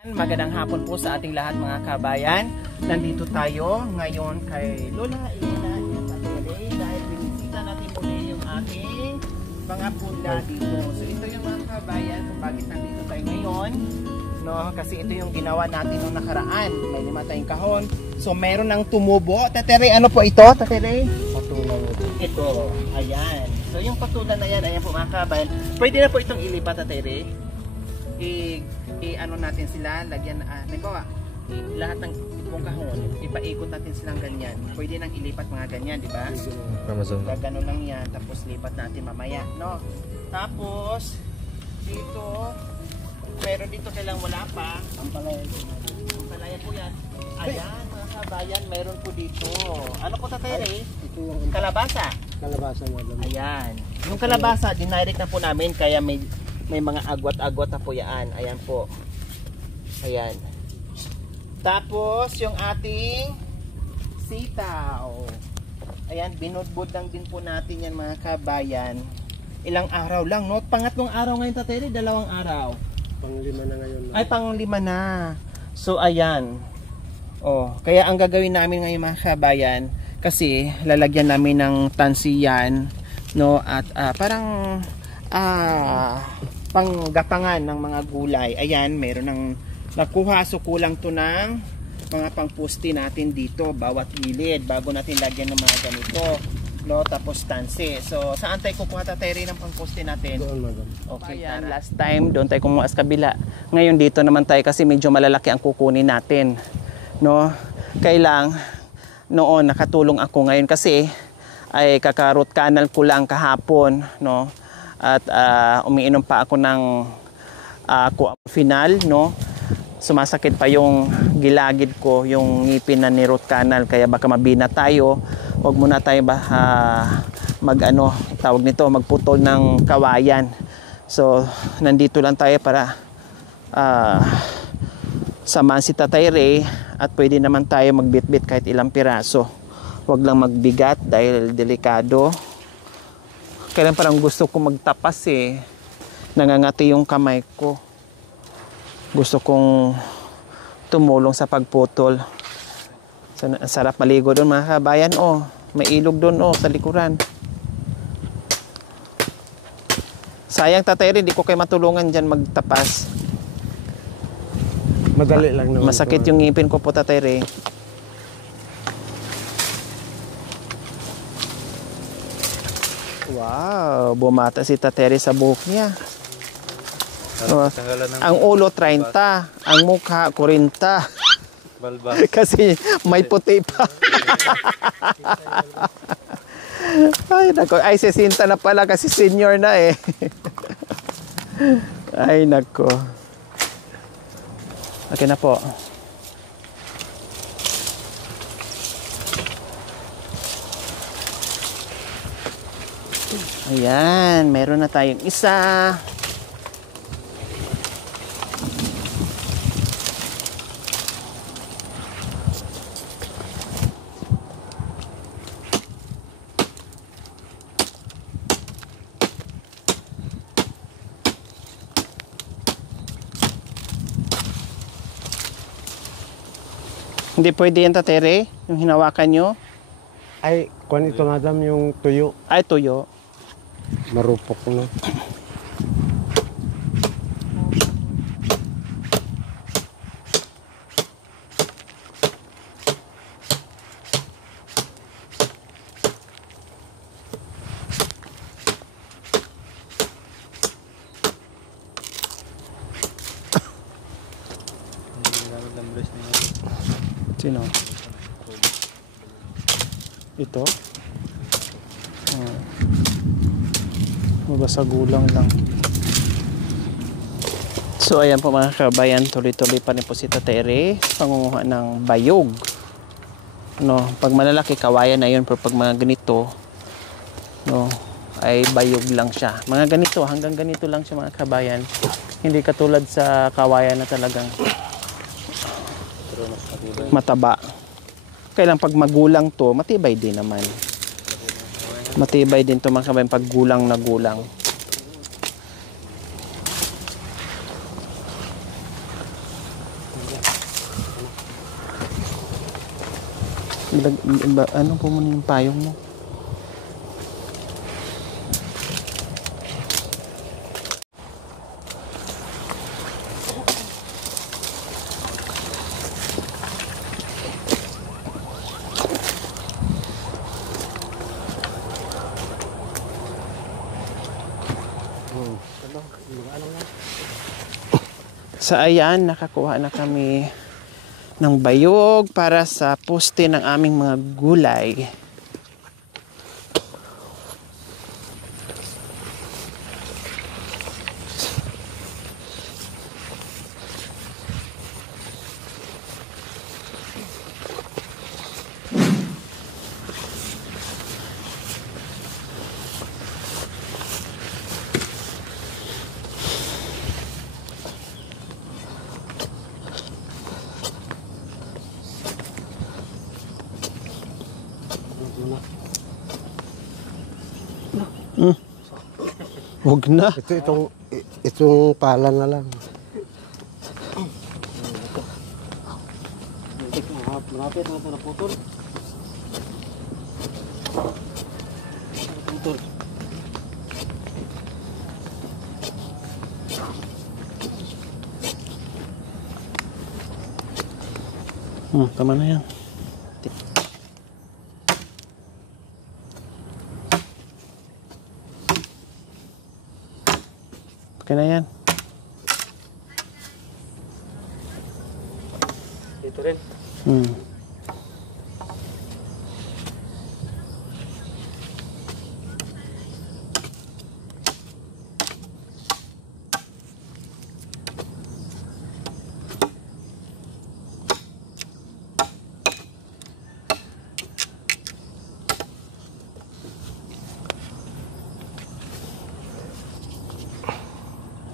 Magandang hapon po sa ating lahat mga kabayan. Nandito tayo ngayon kay Lola Elena dahil binisita natin muli yung ating mga pula dito. So ito yung mga kabayan kung bakit nandito tayo ngayon. No, kasi ito yung ginawa natin nung nakaraan. May 5 tayong kahon. So meron ng tumubo. Tatere, ano po ito? Tatere? Patulan Ito. Ayan. So yung patulan na yan, ayan po mga kabayan. Pwede na po itong ilipat, Tatere. Ano natin sila, lagyan, nagawa, lahat ng tipong kahon, ipaikot natin silang ganyan. Pwede nang ilipat mga ganyan, di ba? Gano'n lang yan, tapos lipat natin mamaya, no? Tapos, dito, meron dito kailang wala pa. Ang palaya po yan. Ayan, mga kabayan, meron po dito. Ano po Tatere? Ito yung Kalabasa. kalabasa madam. Ayan. Yung kalabasa, dinirect na po namin, kaya may mga agwat-agwat na po yan. Ayan po. Ayan. Tapos, yung ating sitaw. Ayan, binudbud lang din po natin yan mga kabayan. Ilang araw lang, no? Pangatlong araw ngayon, Tatere, 2 araw. Pang-5 na ngayon. Ay, pang-5 na. So, ayan. Oh, kaya ang gagawin namin ngayon mga kabayan, kasi lalagyan namin ng tansiyan, no? At parang panggapangan ng mga gulay. Ayan, meron ng nakuha. So kulang to ng mga pangpusti natin dito bawat gilid bago natin lagyan ng mga ganito, no? Tapos tansi. So saan tayo kukuha Tatere ng pangpusti natin? Doon madam. Okay, ayan, last time doon tayo kumuha sa kabila. Ngayon dito naman tayo kasi medyo malalaki ang kukunin natin, no? Kailang noon nakatulong ako, ngayon kasi ay kakarot canal ko lang kahapon, no? At umiinom pa ako ng final, no? Sumasakit pa yung gilagid ko, yung ngipin na ni root canal, kaya baka mabina tayo. Huwag muna tayo tawag nito, magputol ng kawayan. So nandito lang tayo para samahan si Tatay Ray, at pwede naman tayo magbitbit kahit ilang piraso. Huwag lang magbigat dahil delikado. Kailan parang gusto ko magtapas eh. Nangangati yung kamay ko. Gusto kong tumulong sa pagputol. Sarap maligo doon mga kabayan. Oh, may ilog doon sa likuran. Sayang Tatay, hindi ko kayo matulungan dyan magtapas. Madali lang naman. Masakit yung ngipin ko po Tatay. Wow, bumata si Tatere sa buhok niya. Ang ulo 30, ang mukha 40. Balba. Kasi may puti pa. Ay, nako. Ay, 60 na pala kasi senior na eh. Ay, nako. Okay na po. Ayan, meron na tayong isa. Hindi pwede yan Tatere, yung hinawakan nyo. Ay, kuwan ito madam, yung tuyo. Ay, tuyo. Marupok na. Sino? Ito? Mabasa gulang lang. So ayan po mga kabayan, tuloy-tuloy pa rin po si Tatere pangunguha ng bayog. No, pag malalaki kawayan na yun, pero pag mga ganito, no, ay bayog lang siya. Mga ganito, hanggang ganito lang siya mga kabayan. Hindi katulad sa kawayan na talagang mataba. Kailang pag magulang to, matibay din naman. Matibay din to mga kabayan pag gulang na gulang. Ano po muna yung payong mo? So ayan, nakakuha na kami ng bayog para sa poste ng aming mga gulay. Huwag na. Itong pala na lang. Malapit na ito naputol. Naputol. Tama na yan. Okay na yan. Dito rin.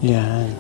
Yan.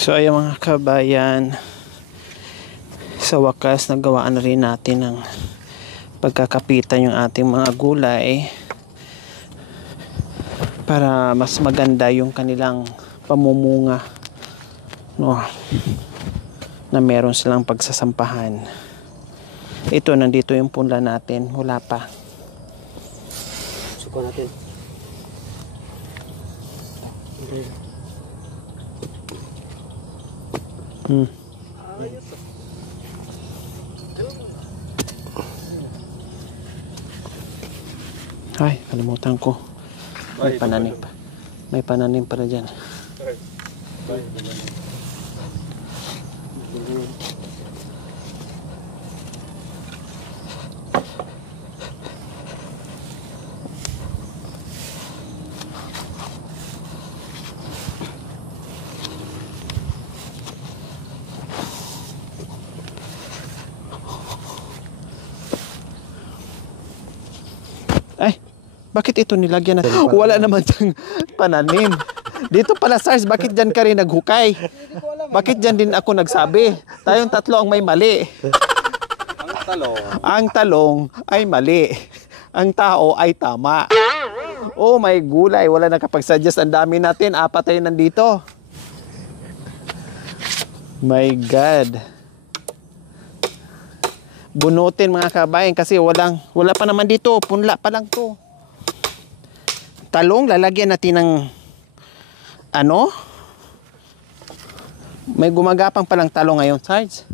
So ayun mga kabayan, sa wakas nagawaan na rin natin ng pagkakapitan yung ating mga gulay para mas maganda yung kanilang pamumunga, no, na meron silang pagsasampahan. Ito, nandito yung punla natin, wala pa. Suko natin. Ay, kalimutan ko. May pananim pa. May pananim pala dyan. Ay, bakit ito nilagyan natin? Wala naman dyan pananim. Dito pala, SARS, bakit dyan ka rin naghukay? Bakit dyan din ako nagsabi? Tayong tatlo ang may mali. Ang talong ay mali. Ang tao ay tama. Oh my gulay, wala nakapag-suggest. Ang dami natin, 4 tayo nandito. My God. Bunutin mga kabayan kasi wala pa naman dito. Punla pa lang to. Talong, lalagyan natin ng ano? May gumagapang palang talo ngayon, Sarge.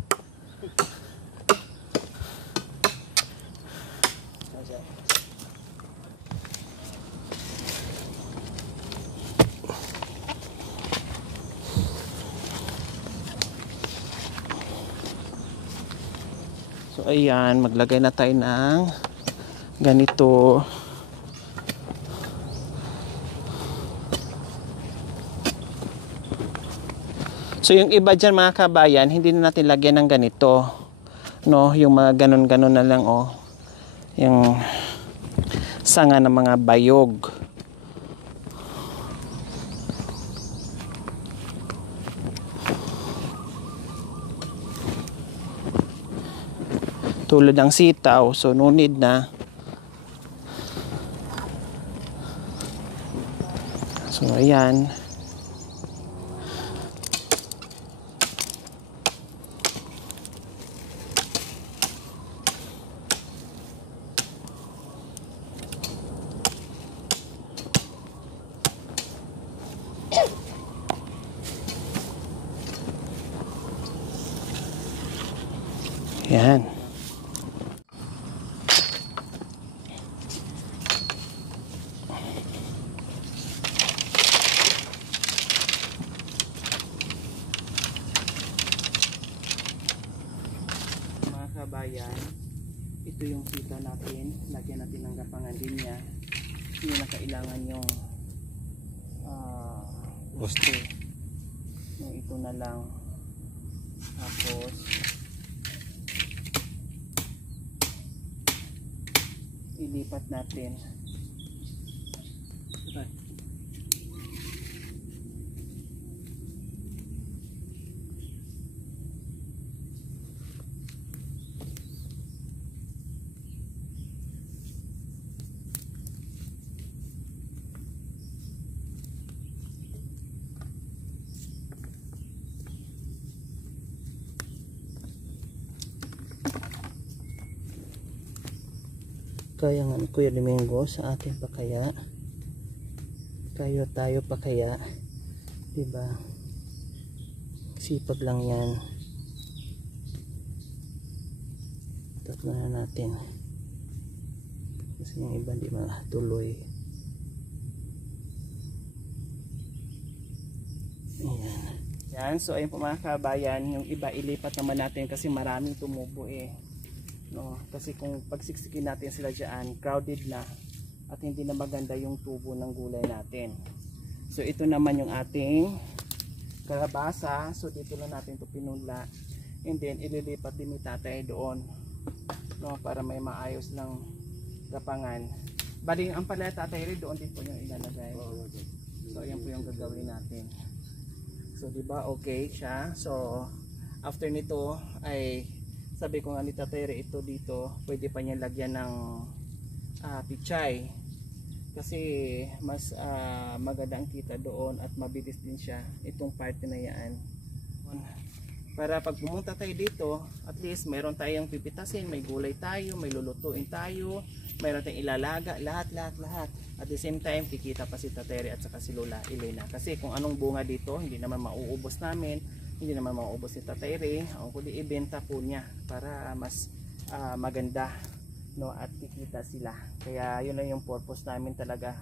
So ayan, maglagay na tayo ng ganito. So yung iba dyan mga kabayan, hindi na natin lagyan ng ganito. No, yung mga ganon-ganon na lang oh. Yung sanga ng mga bayog. Tulad ng sitaw, so no need na. So ayan. Yan. Mga kabayan, ito yung sita natin. Lagyan natin ng gapangan din niya. Hindi na kailangan yung gusto. Yung ito na lang. Tapos ilipat natin. Kaya nga Kuya Domingo sa atin pa kaya, tayo pa kaya, diba? Sipag lang yan. Tatlo na natin kasi yung iba di matuloy. Ayan. Yan, so ayun po mga kabayan, yung iba ilipat naman natin kasi maraming tumubo eh. No, kasi kung pagsiksikin natin sila dyan, crowded na at hindi na maganda yung tubo ng gulay natin. So ito naman yung ating kalabasa. So dito lang natin ito pinunla and then ililipat din ni tatay doon, no, para may maayos ng gapangan. Bali ang pala tatay rin doon din po yung ilalagay. So ayan po yung gagawin natin. So diba okay siya. So after nito ay sabi ko nga ni Tatay Ray, ito dito pwede pa niya lagyan ng pichay kasi mas maganda ang kita doon at mabilis din siya itong parte na yan, para pag pumunta tayo dito at least mayroon tayong pipitasin, may gulay tayo, may lulutuin tayo, mayroon tayong ilalaga, lahat at the same time kikita pa si Tatay Ray at saka si Lola Elena kasi kung anong bunga dito hindi naman mauubos namin, hindi naman mauubos si Tatay Ray, o kundi ibenta po niya para mas maganda, no, at kikita sila. Kaya yun lang yung purpose namin talaga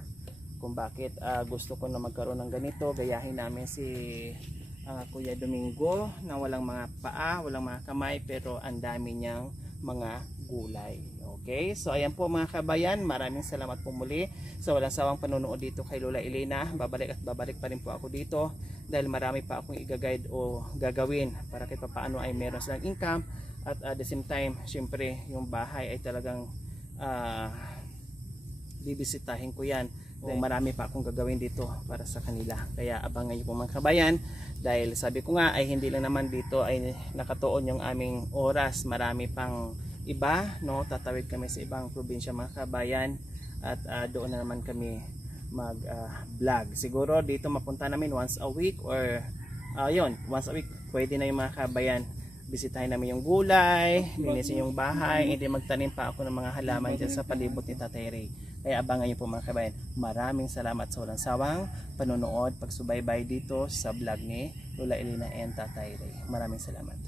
kung bakit gusto ko na magkaroon ng ganito. Gayahin namin si Kuya Domingo na walang mga paa, walang mga kamay, pero ang dami niyang mga gulay. Okay, so ayan po mga kabayan, maraming salamat po muli sa walang sawang panonood dito kay Lola Elena. Babalik at babalik pa rin po ako dito dahil marami pa akong i-guide o gagawin para kahit paano ay meron silang income at at the same time syempre yung bahay ay talagang bibisitahin ko yan. Kung marami pa akong gagawin dito para sa kanila, kaya abangan niyo po mga kabayan dahil sabi ko nga ay hindi lang naman dito ay nakatuon yung aming oras, marami pang iba, no, tatawid kami sa ibang probinsya mga kabayan at doon na naman kami mag vlog. Siguro dito mapunta namin once a week or once a week pwede na yung mga kabayan. Bisitahin namin yung gulay, linisin yung bahay, hindi magtanim pa ako ng mga halaman dyan sa palibot ni Tatay Ray. Kaya abangan niyo po mga kabayan. Maraming salamat sa walang sawang panonood, pagsubaybay dito sa vlog ni Lola Elena and Tatay Ray. Maraming salamat.